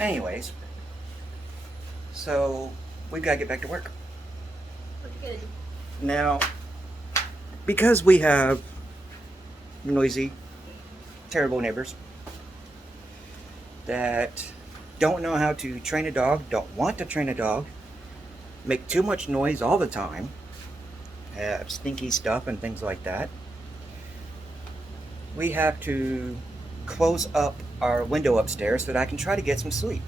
Anyways, so we've got to get back to work. What you gonna do? Now, because we have noisy, terrible neighbors that don't know how to train a dog, don't want to train a dog, make too much noise all the time, have stinky stuff and things like that, we have to close up our window upstairs so that I can try to get some sleep.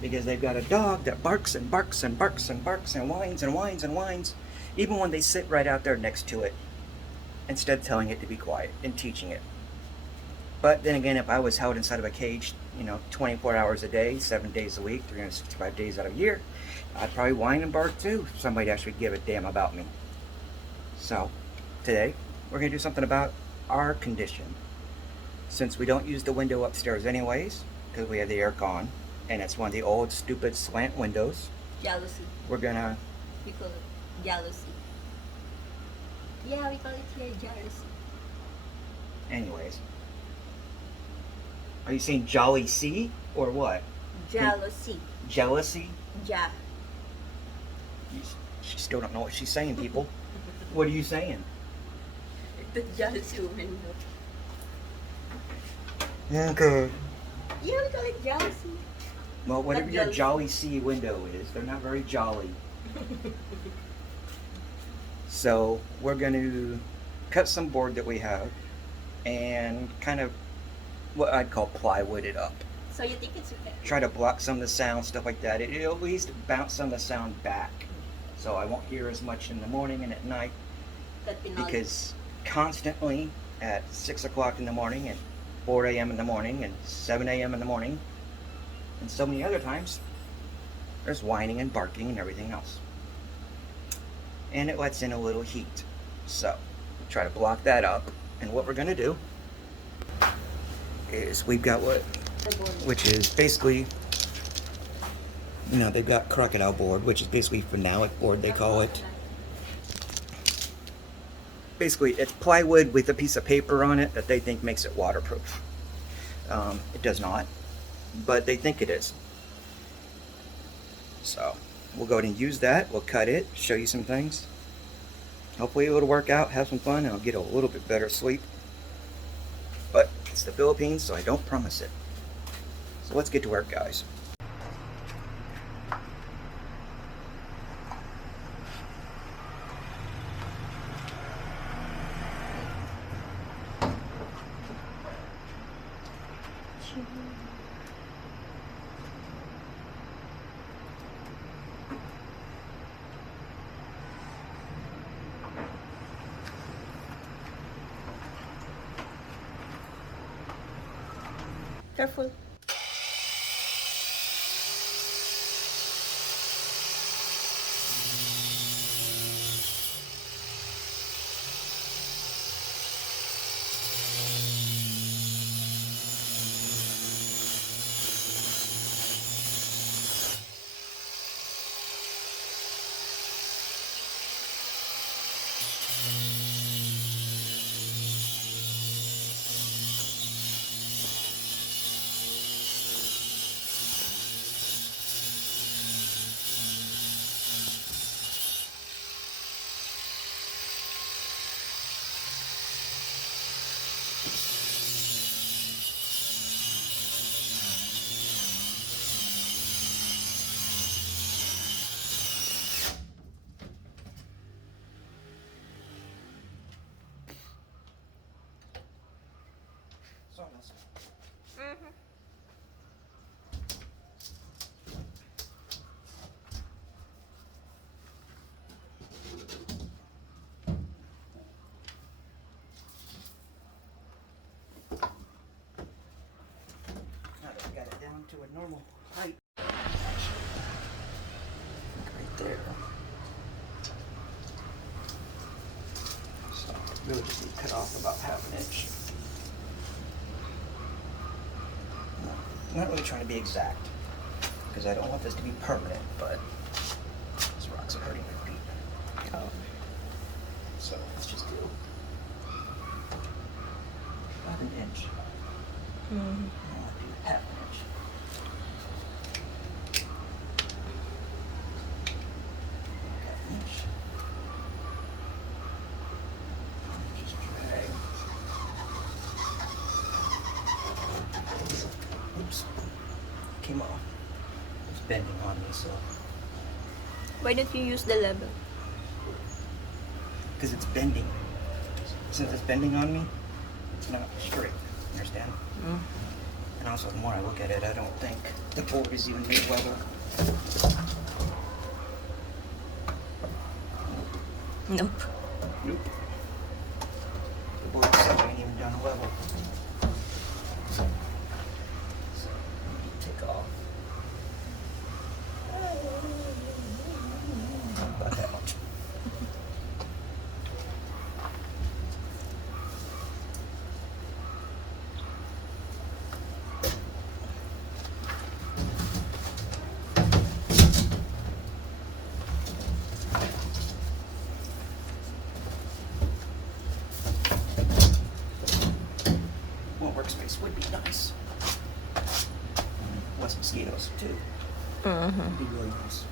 Because they've got a dog that barks and barks and barks and barks and whines and whines and whines, even when they sit right out there next to it, instead of telling it to be quiet and teaching it. But then again, if I was held inside of a cage, 24 hours a day, 7 days a week, 365 days out of a year, I'd probably whine and bark too if somebody actually give a damn about me. So, today, we're going to do something about our condition. Since we don't use the window upstairs anyways, because we have the air con, and it's one of the old stupid slant windows, Jalousie. we're going to... We call it jalousie. Yeah, we call it here jalousie. Anyways. Are you saying jolly sea or what? Jalousie. Jealousy? Ja. She still don't know what she's saying, people. What are you saying? The jealousy window. Okay. Yeah, we call it jealousy. Well, whatever Not your jealousy. jolly sea window is, they're not very jolly. So we're going to cut some board that we have and kind of what I'd call plywood it up. So you think it's okay? Try to block some of the sound, stuff like that. It'll at least bounce some of the sound back. So I won't hear as much in the morning and at night, because constantly at 6 o'clock in the morning and 4 a.m. in the morning and 7 a.m. in the morning and so many other times there's whining and barking and everything else, and it lets in a little heat. So try to block that up. And what we're going to do is we've got which is basically, they've got crocodile board, which is basically phenolic board, they call it. Basically, it's plywood with a piece of paper on it that they think makes it waterproof. It does not, but they think it is. So we'll go ahead and use that. We'll cut it, show you some things. Hopefully it'll work out, have some fun, and I'll get a little bit better sleep. But it's the Philippines, so I don't promise it. So let's get to work, guys. Careful. Mm-hmm. Now that we got it down to a normal height. Right there. So really just need to cut off about half an inch. I'm not really trying to be exact, because I don't want this to be permanent, but these rocks are hurting my feet. So let's just do about an inch. Mm-hmm. I'll do half an inch. So, Why don't you use the level? because it's bending. Since it's bending on me, it's not straight. Understand? And also, the more I look at it, I don't think the board is even made level. Nope. Nope. The board itself ain't even done level. So, take off. About that much. More workspace would be nice. Less mosquitoes too. Would be really nice.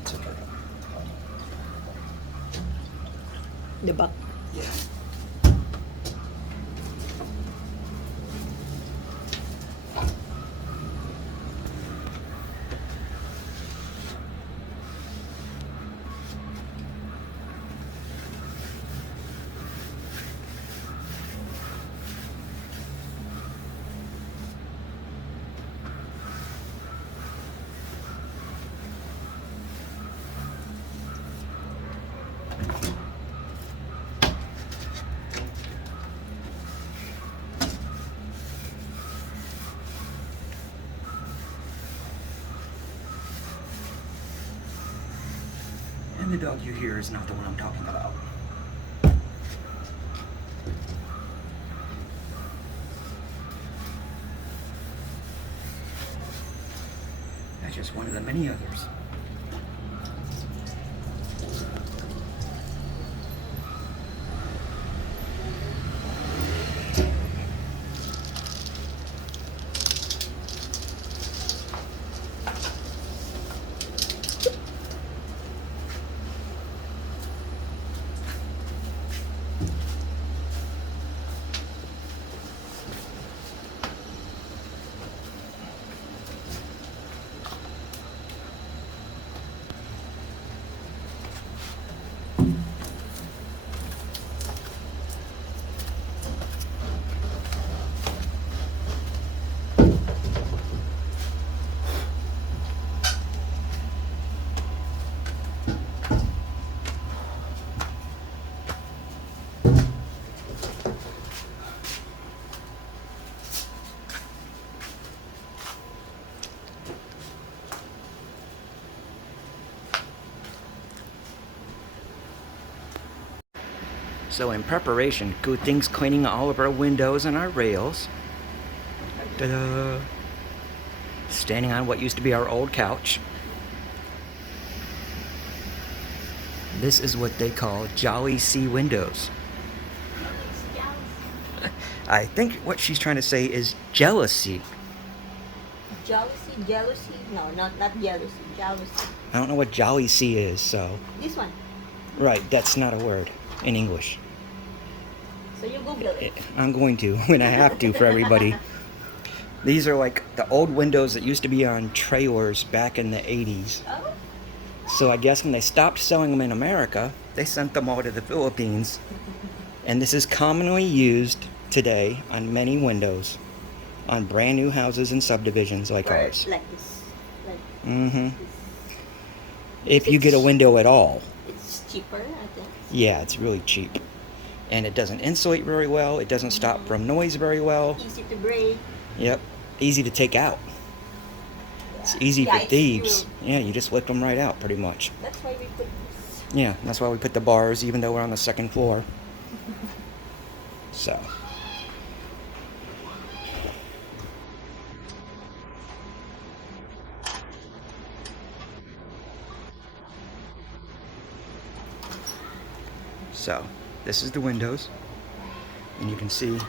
It's okay. The back. Yeah. And the dog you hear is not the one I'm talking about. That's just one of the many others. So in preparation, Kuting's cleaning all of our windows and our rails. Ta-da! Standing on what used to be our old couch. This is what they call jalousie windows. I think what she's trying to say is jealousy. Jealousy? Jealousy? No, not jealousy. Jealousy. I don't know what jalousie is, so... This one. Right, that's not a word in English. So you Google it. I'm going to, when I have to for everybody. These are like the old windows that used to be on trailers back in the 80s. Oh? So I guess when they stopped selling them in America, they sent them all to the Philippines. And this is commonly used today on many windows on brand new houses and subdivisions like Or ours. like this. Like Mm-hmm. this. If you get a window at all. It's cheaper, I think. Yeah, it's really cheap. And it doesn't insulate very well. It doesn't stop from noise very well. Easy to break. Yep. Easy to take out. It's easy Yeah, for it's thieves. true. Yeah, you just lift them right out pretty much. That's why we put this. Yeah, that's why we put the bars even though we're on the second floor. So. So, this is the windows. And you can see, you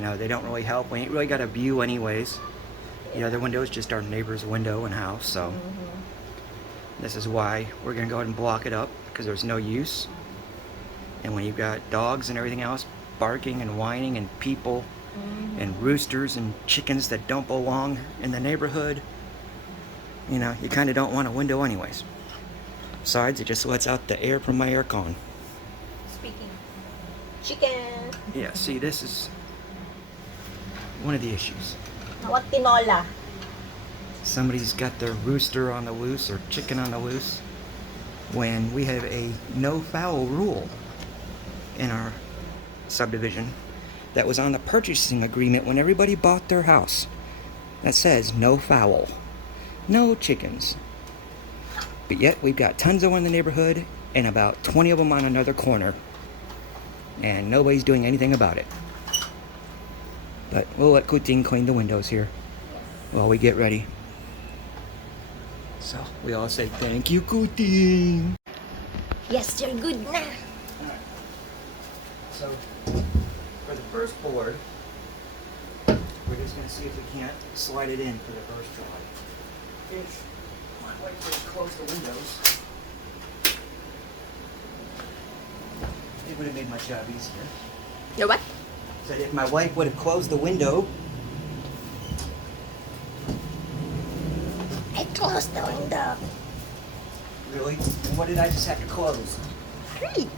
know, they don't really help. We ain't really got a view anyways. The other window is just our neighbor's window and house, so this is why we're gonna go ahead and block it up, because there's no use. And when you've got dogs and everything else barking and whining and people and roosters and chickens that don't belong in the neighborhood, you know, you kind of don't want a window anyways. Besides, it just lets out the air from my aircon. Speaking. Chicken. Yeah, see, this is one of the issues. What tinola? Somebody's got their rooster on the loose or chicken on the loose when we have a no fowl rule in our subdivision that was on the purchasing agreement when everybody bought their house. That says no fowl, no chickens. But yet we've got tons of them in the neighborhood and about 20 of them on another corner, and nobody's doing anything about it. But we'll let Kuting clean the windows here while we get ready. So we all say thank you, Kuting. Yes, you're good na. So for the first board, we're just going to see if we can't slide it in for the first try. If my wife would close the windows, it would have made my job easier. You what? Said if my wife would have closed the window. I closed the window. Really? And what did I just have to close? 3.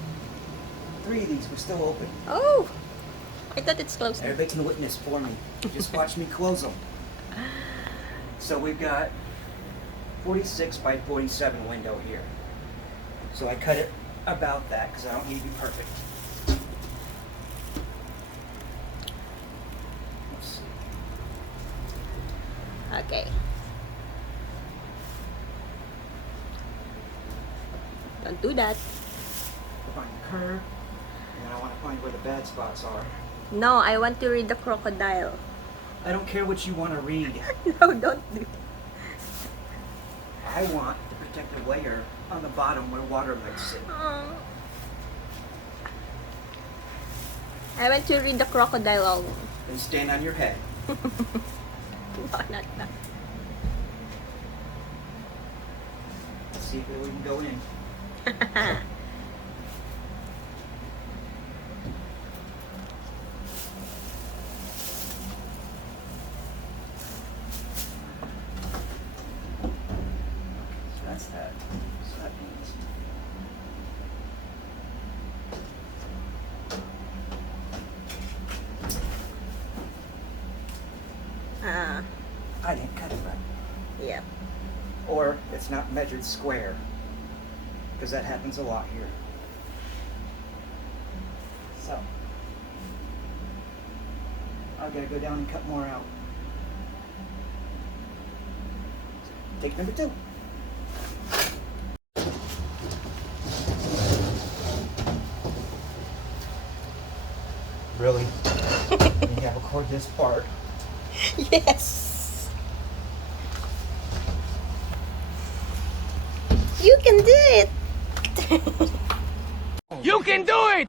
3 of these were still open. Oh, I thought it's closed. Everybody can witness for me. Just watch me close them. So we've got 46 by 47 window here. So I cut it about that because I don't need to be perfect. Let's see. Okay. Don't do that. Find the curve, and then I want to find where the bad spots are. No, I want to read the crocodile. I don't care what you want to read. No, don't do. I want the protective layer on the bottom where water might sit. I want to read the crocodile all. And stand on your head. No, not that. Let's see if we can go in. So that's that. So that means I didn't cut it right. Yeah. Or it's not measured square. Because that happens a lot here. So I've got to go down and cut more out. Take number 2. Really? You have to cord this part. Yes. You can do it. You can do it!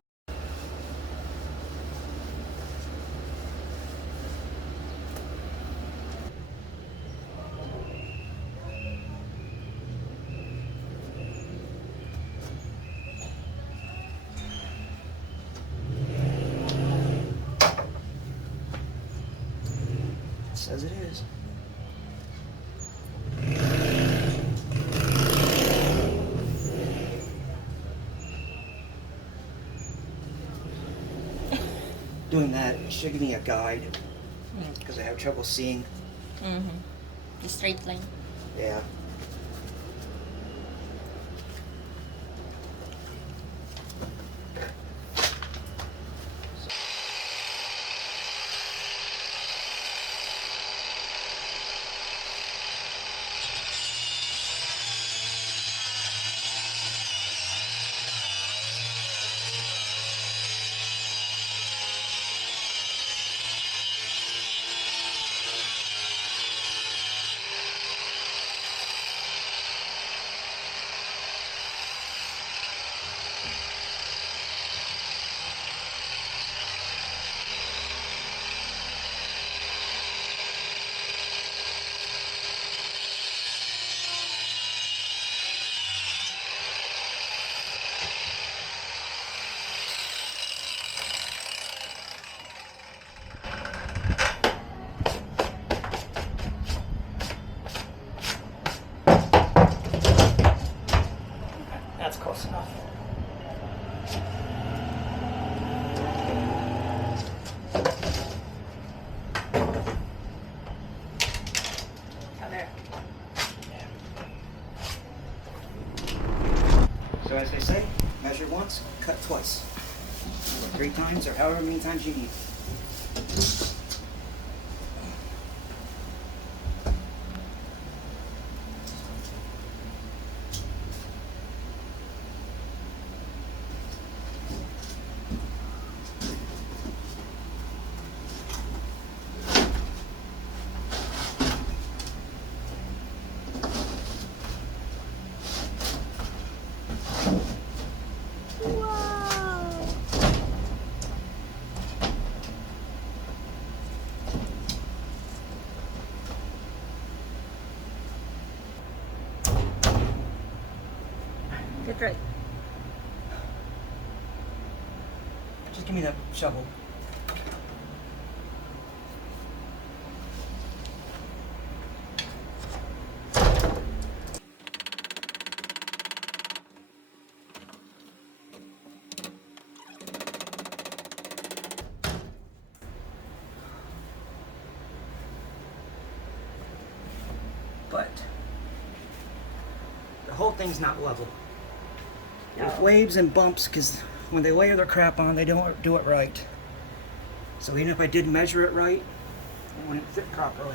It says it is. doing that, it should give me a guide because I have trouble seeing. The straight line. Yeah. That's close enough. There. So as they say, measure once, cut twice. Or 3 times, or however many times you need. Get right. Just give me that shovel. But the whole thing's not level. There's waves and bumps because when they layer their crap on, they don't do it right. So even if I did measure it right, it wouldn't fit properly.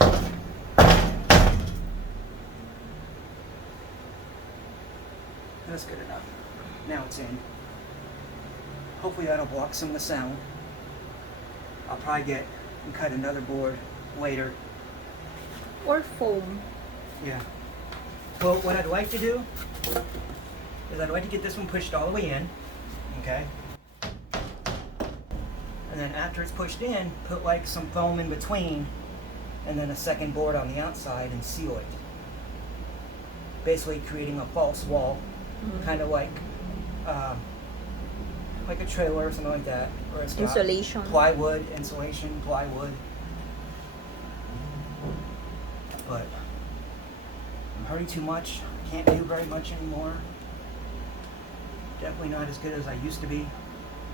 That's good enough. Now it's in. Hopefully that'll block some of the sound. I'll probably get and cut another board later. Or foam. Yeah. Well, what I'd like to do is I'd like to get this one pushed all the way in, okay? And then after it's pushed in, put like some foam in between and then a second board on the outside and seal it. Basically creating a false wall, kind of like a trailer or something like that. Or it's got Insulation. Plywood, insulation, plywood. But I'm hurting too much. I can't do very much anymore. Definitely not as good as I used to be.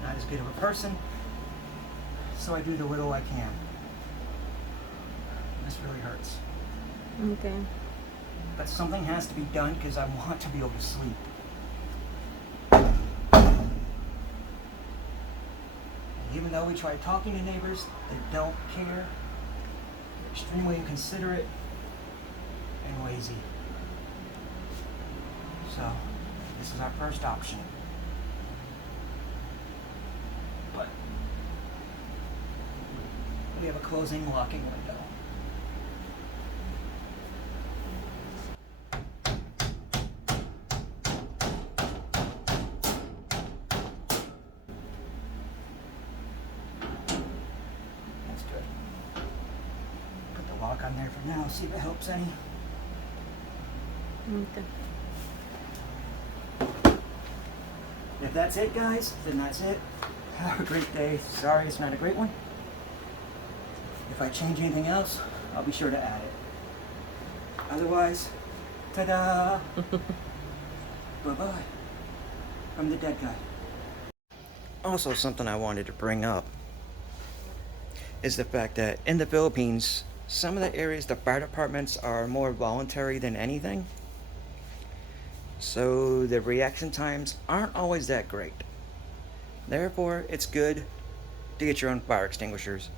Not as good of a person. So I do the little I can. This really hurts. Okay. But something has to be done because I want to be able to sleep. Even though we try talking to neighbors, they don't care. They're extremely inconsiderate and lazy. So, this is our first option. But we have a closing locking window. That's good. Put the lock on there for now, see if it helps any. Okay. If that's it, guys, then that's it. Have a great day. Sorry it's not a great one. If I change anything else, I'll be sure to add it. Otherwise, ta-da! Bye-bye. From the dead guy. Also, something I wanted to bring up. is the fact that in the Philippines, some of the areas, the fire departments are more voluntary than anything. So the reaction times aren't always that great. Therefore, it's good to get your own fire extinguishers.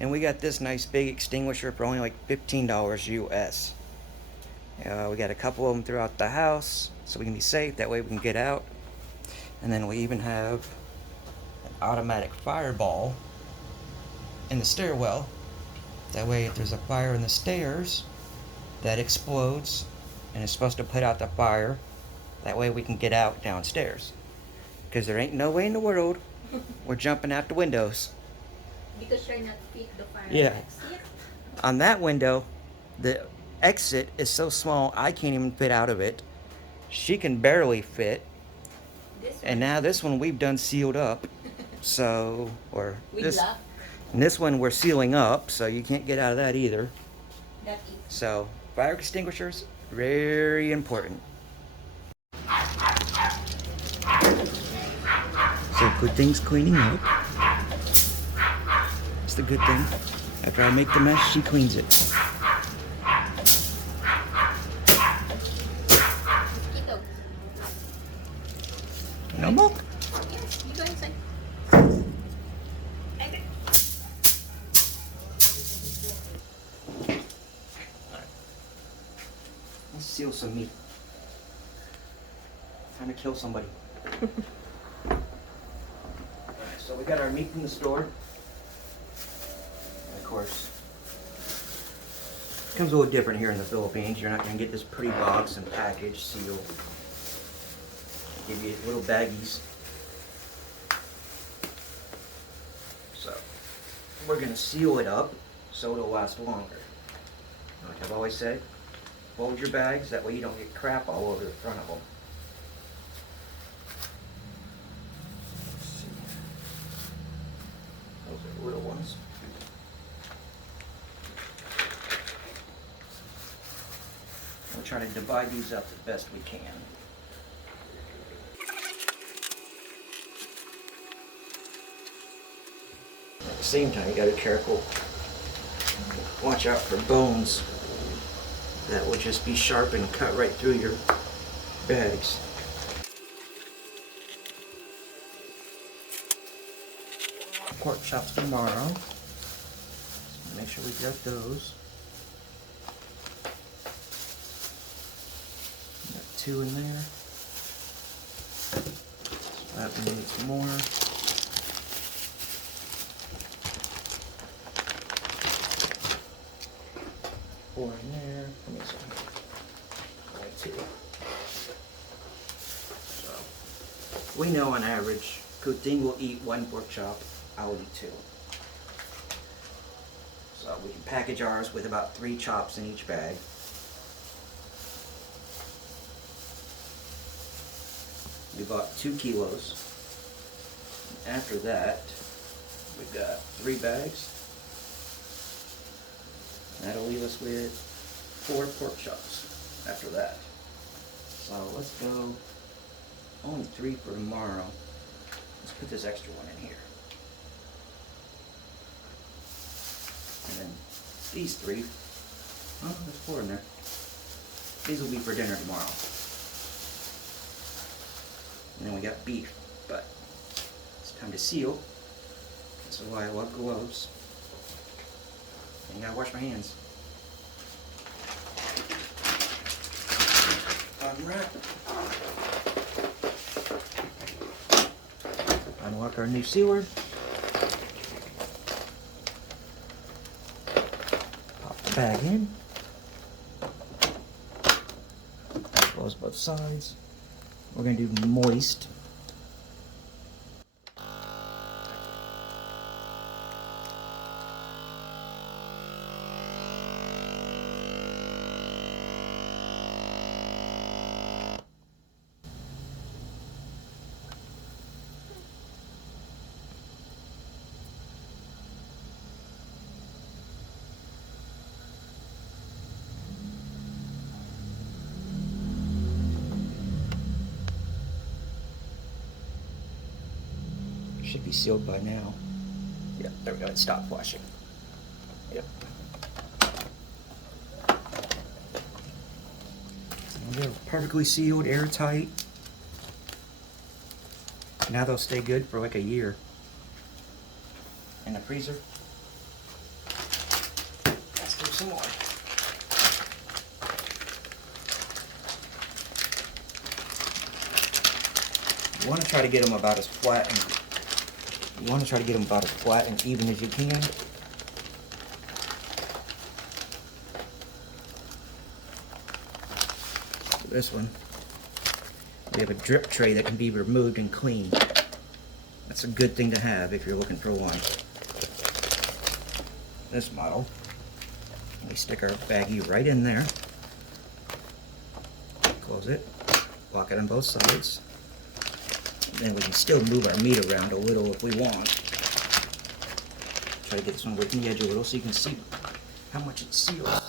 And we got this nice big extinguisher for only like $15 US. We got a couple of them throughout the house so we can be safe. That way we can get out. And then we even have an automatic fireball in the stairwell. That way if there's a fire in the stairs, that explodes and is supposed to put out the fire. That way we can get out downstairs. Because there ain't no way in the world we're jumping out the windows. Because you're not fit the fire Yeah. exit. On that window, the exit is so small I can't even fit out of it. She can barely fit. And now this one we've done sealed up. So, or With this, lock. and this one we're sealing up, so you can't get out of that either. That is. So, fire extinguishers, very important. So, Kuting's cleaning up. It's the good thing. After I make the mess, she cleans it. Mosquito. No milk? Yes, you go inside. Let's seal some meat. Time to kill somebody. Alright, so we got our meat from the store. And of course, it comes a little different here in the Philippines. You're not going to get this pretty box and package sealed. Give you little baggies. So, we're going to seal it up so it'll last longer. Like I've always said, fold your bags, that way you don't get crap all over the front of them. Let's see. Those are little ones. We'll try to divide these up the best we can. At the same time, you gotta be careful. Watch out for bones that would just be sharp and cut right through your bags. Pork chops tomorrow. Make sure we got those. Got 2 in there. So that one needs more. Four in there. Let me see. Only 2. So we know on average, Kuting will eat 1 pork chop. I'll eat 2. So we can package ours with about 3 chops in each bag. We bought 2 kilos. After that, we've got 3 bags. That'll leave us with 4 pork chops after that. So let's go, only 3 for tomorrow. Let's put this extra one in here. And then these 3, oh, there's 4 in there. These will be for dinner tomorrow. And then we got beef, but it's time to seal. This is why I love gloves. And you gotta wash my hands. Unwrap. Unlock our new sealer. Pop the bag in. Close both sides. We're gonna do moist. Should be sealed by now. Yeah, there we go. It stopped flashing. Yep. They're perfectly sealed, airtight. Now they'll stay good for like a year. In the freezer. Let's do some more. You want to try to get them about as flat and even as you can. So this one, we have a drip tray that can be removed and cleaned. That's a good thing to have if you're looking for one. This model, we stick our baggie right in there, close it, lock it on both sides, and then we can still move our meat around a little if we want. Try to get this one away from the edge a little so you can see how much it seals.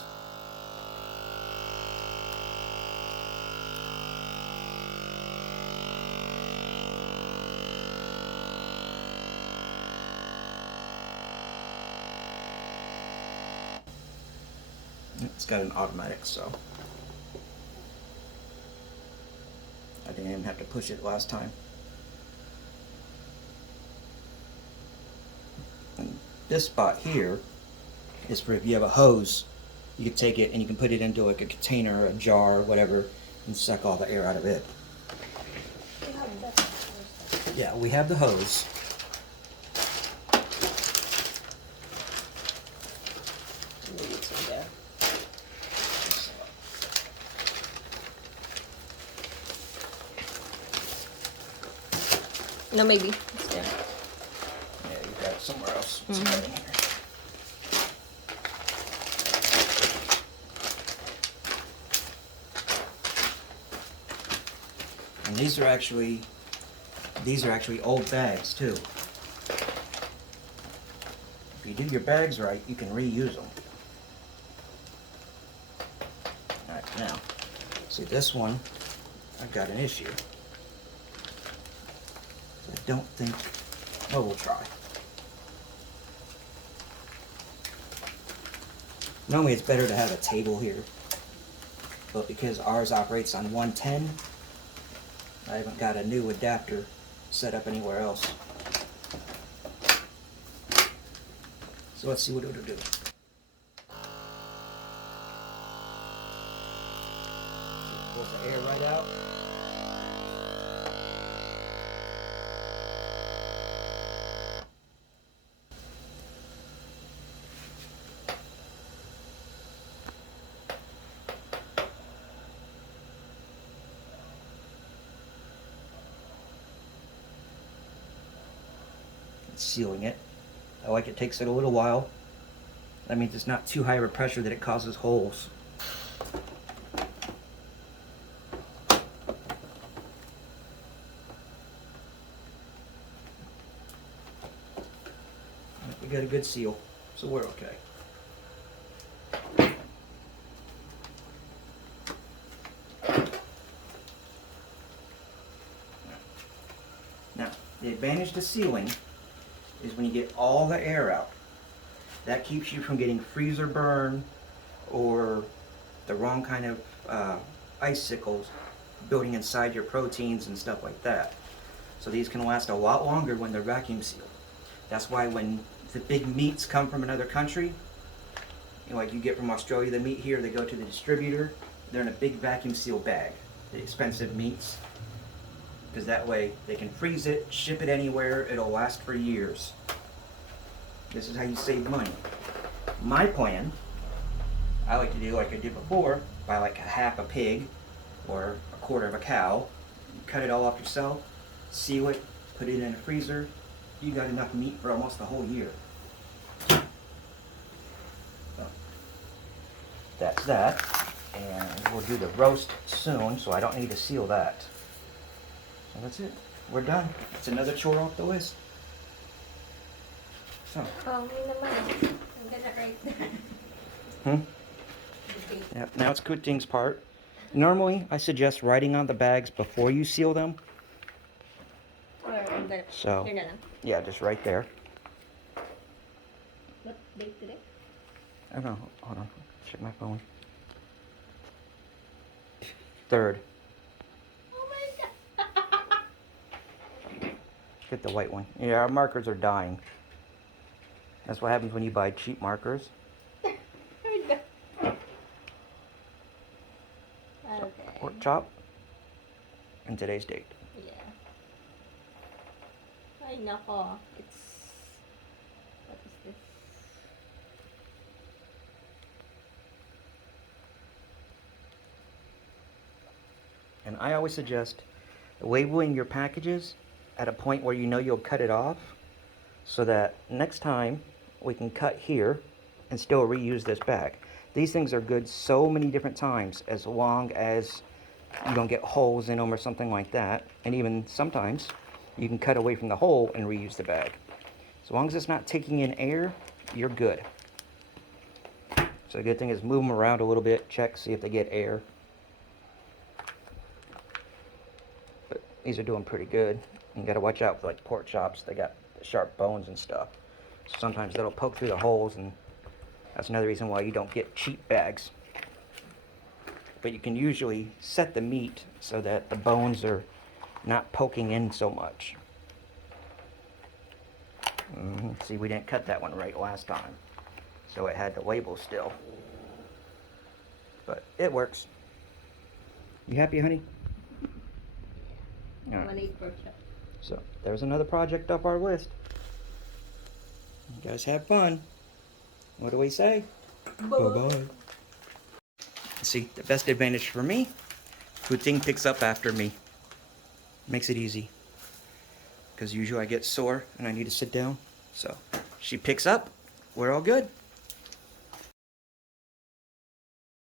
It's got an automatic, so I didn't even have to push it last time. And this spot here is for if you have a hose, you can take it and you can put it into like a container, a jar, whatever, and suck all the air out of it. Yeah, we have the hose. No, maybe. It's there. Yeah, you got it somewhere else. It's right in here. And these are actually old bags too. If you do your bags right, you can reuse them. Alright, now, see this one, I've got an issue. I don't think, oh, we'll try. Normally it's better to have a table here, but because ours operates on 110, I haven't got a new adapter set up anywhere else. So let's see what it'll do. Pulls the air right out. Sealing it. I like it takes it a little while. That means it's not too high of a pressure that it causes holes. We got a good seal, so we're okay. Now, the advantage to sealing is when you get all the air out. That keeps you from getting freezer burn or the wrong kind of icicles building inside your proteins and stuff like that. So these can last a lot longer when they're vacuum sealed. That's why when the big meats come from another country, you know, like you get from Australia, the meat here, they go to the distributor, they're in a big vacuum sealed bag, the expensive meats, because that way they can freeze it, ship it anywhere, it'll last for years. This is how you save money. My plan, I like to do like I did before, buy like a half a pig or a quarter of a cow, cut it all off yourself, seal it, put it in a freezer, you got enough meat for almost a whole year. So, that's that, and we'll do the roast soon, so I don't need to seal that. So that's it. We're done. It's another chore off the list. So. Oh, me naman. I'm gonna write that. Yep, now it's Kuting's part. Normally, I suggest writing on the bags before you seal them. So, yeah, just right there. What date today? I don't know. Hold on. Check my phone. Third. Oh my god. Get the white one. Yeah, our markers are dying. That's what happens when you buy cheap markers. So, Okay. pork chop. And today's date. Yeah. Ay, nako. It's... What is this? And I always suggest labeling your packages at a point where you know you'll cut it off, so that next time we can cut here and still reuse this bag. These things are good so many different times, as long as you don't get holes in them or something like that. And even sometimes you can cut away from the hole and reuse the bag. So long as it's not taking in air, you're good. So the good thing is move them around a little bit, check, see if they get air. But these are doing pretty good. You gotta watch out for like pork chops. They got sharp bones and stuff. So sometimes that'll poke through the holes, and that's another reason why you don't get cheap bags. But you can usually set the meat so that the bones are not poking in so much. See, we didn't cut that one right last time, so it had the label still. But it works. You happy, honey? I All right. wanna eat pork chop. So there's another project up our list. You guys have fun. What do we say? Bye-bye. See, the best advantage for me, Kuting picks up after me. Makes it easy. Because usually I get sore and I need to sit down. So she picks up. We're all good.